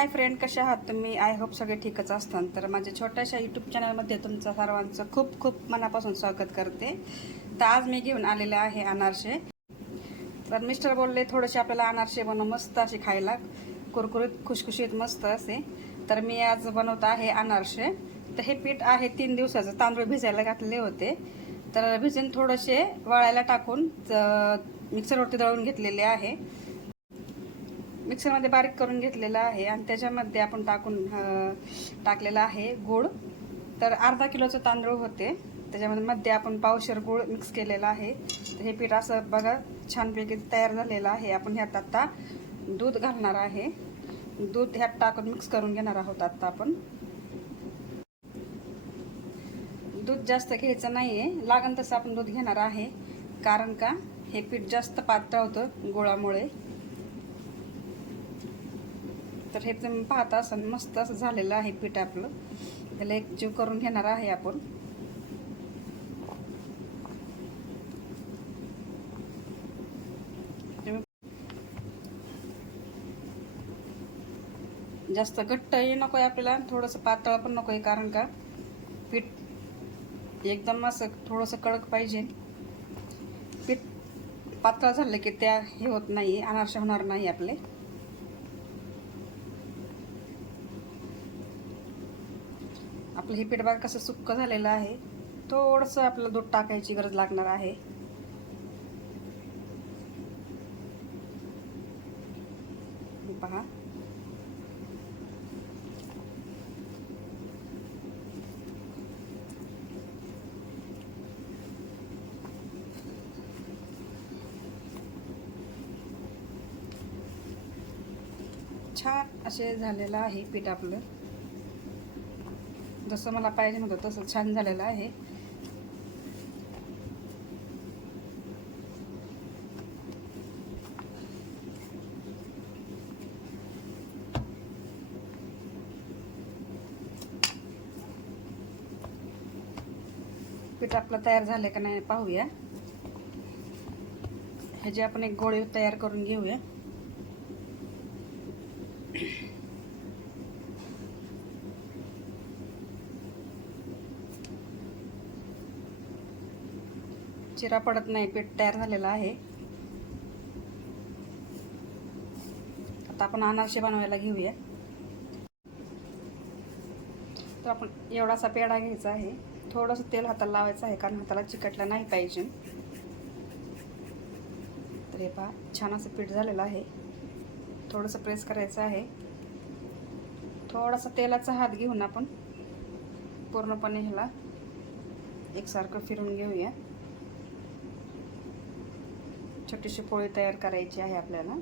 Hi friend, कशा आहात तुम्ही? आय होप सगळे ठीकच असतात. तर माझ्या छोट्याशा यूट्यूब चॅनलमध्ये तुमचं सर्वांचं खूप खूप मनापासून स्वागत करते. तर आज मी घेऊन आलेले आहे अनारसे. तर मिस्टर बोलले थोडेसे आपल्याला अनारसे बनव, मस्त असे खायला कुरकुरीत खुशखुशीत मस्त असे. तर मी आज बनवत आहे अनारसे. तर हे पीठ आहे 3 दिवसाचं, तांदूळ भिजायला घातले होते. तर भिजून थोडेसे वाळायला टाकून मिक्सरवरती दळून घेतलेले आहे. मिक्सरमध्ये बारीक करून घेतलेला आहे आणि त्याच्यामध्ये आपण टाकलेला आहे गूळ. तर अर्धा किलोचे तांदूळ होते, त्याच्यामध्ये आपण पावशेर गूळ मिक्स केलेला आहे. तर हे पीठ असं बघा छानपैकी तयार झालेलं आहे. आपण ह्यात आता दूध घालणार आहे. दूध ह्यात टाकून मिक्स करून घेणार आहोत. आता आपण दूध जास्त घ्यायचं नाही आहे, लागेल तसं आपण दूध घेणार आहे. कारण का हे पीठ जास्त पातळ होतं गुळामुळे. तर हे तुम्ही पाहता असं मस्त असं झालेलं आहे पीठ आपलं. त्याला एक जीव करून घेणार आहे आपण. जास्त घट्टही नको आहे आपल्याला, थोडंसं पातळ पण नको आहे. कारण का पीठ एकदम असं थोडंसं कडक पाहिजे. पीठ पातळ झालं की त्या हे होत नाही, अनारसे होणार नाही आपले. आपलं हे पीठ बघा कसं सुक्क झालेलं आहे. थोडंसं आपल्याला दूध टाकायची गरज लागणार आहे. पहा छान असे झालेलं आहे पीठ आपलं. जसं मला पाहिजे नव्हतं तसं छान झालेलं आहे. पीठ आपलं तयार झालं का नाही पाहूया. ह्याची आपण एक गोळी तयार करून घेऊया. चिरा पडत नाही, पीठ तयार झालेलं आहे. आता आपण अनारसे बनवायला घेऊया. तर आपण एवढासा पेढा घ्यायचा आहे. थोडंसं तेल हाताला लावायचं आहे, कारण हाताला चिकटला नाही पाहिजे. तर हे पहा छान असं पीठ झालेलं आहे. थोडंसं प्रेस करायचं आहे. थोडासा तेलाचा हात घेऊन आपण पूर्णपणे ह्याला एकसारखं फिरून घेऊया. छोटीशी पोळी तयार करायची आहे आपल्याला.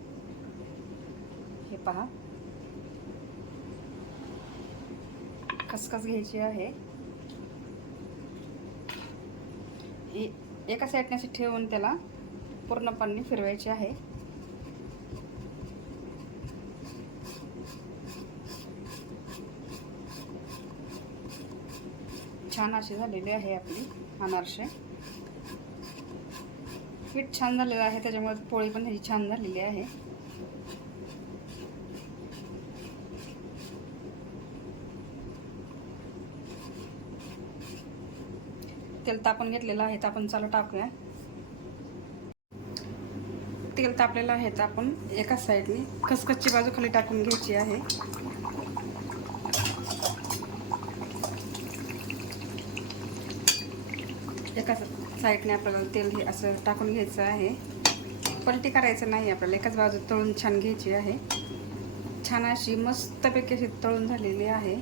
हे पहा खसखस घ्यायची आहे. एका साईडने अशी ठेवून त्याला पूर्णपणे फिरवायची आहे. छान अशी झालेली आहे आपली अनारसे. पीठ छान झालेलं आहे, त्याच्यामुळे पोळी पण ह्याची छान झालेली आहे. तेल तापून घेतलेलं आहे, तर आपण चालू टाकूया. तेल तापलेलं आहे, तर आपण एका साईडने खसखसची बाजू खाली टाकून घ्यायची आहे. एका साईडने आपल्याला तेल हे असं टाकून घ्यायचं आहे. पलटी करायचं नाही आपल्याला, एकाच बाजू तळून छान घ्यायची आहे. छान अशी मस्तपैकी अशी तळून झालेली आहे.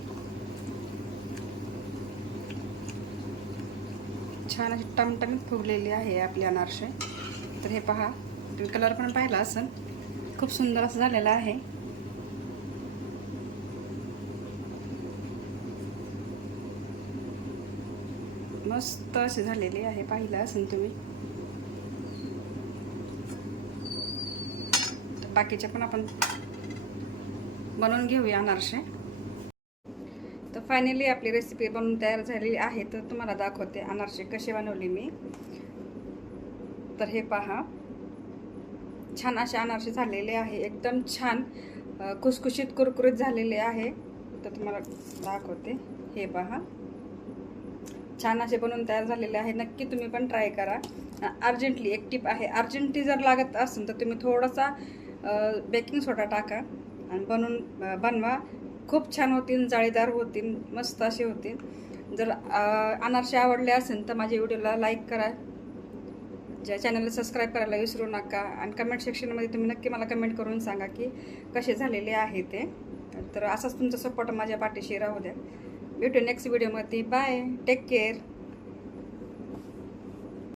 छान अशी टमटमीत फुगलेली आहे आपली अनारसे. तर हे पहा, तुम्ही कलर पण पाहिला असेल, खूप सुंदर असं झालेलं आहे. मस्त अशी झालेली आहे, पाहिलं असेल तुम्ही. बाकीचे पण आपण बनवून घेऊया अनारसे. तर फायनली आपली रेसिपी बनवून तयार झालेली आहे. तर तुम्हाला दाखवते अनारसे कसे बनवले मी. तर हे पहा छान असे अनारसे झालेले आहे, एकदम छान खुसखुशीत कुरकुरीत झालेले आहे. तर तुम्हाला दाखवते. हे पहा, छान असे बनवून तयार झालेले आहे. नक्की तुम्ही पण ट्राय करा. अर्जंटली एक टिप आहे, अर्जंटली जर लागत असेल तर तुम्ही थोडासा बेकिंग सोडा टाका आणि बनवा. खूप छान होतील, जाळीदार होतील, मस्त असे होतील. जर अनारसे आवडले असेल तर माझ्या व्हिडिओला लाईक करा, ज्या चॅनलला सबस्क्राईब करायला विसरू नका. आणि कमेंट सेक्शनमध्ये तुम्ही नक्की मला कमेंट करून सांगा की कसे झालेले आहे ते. तर असाच तुमचा सपोर्ट माझ्या पाठीशी राहू द्या. भेटू नेक्स्ट व्हिडिओमध्ये. Bye, take care.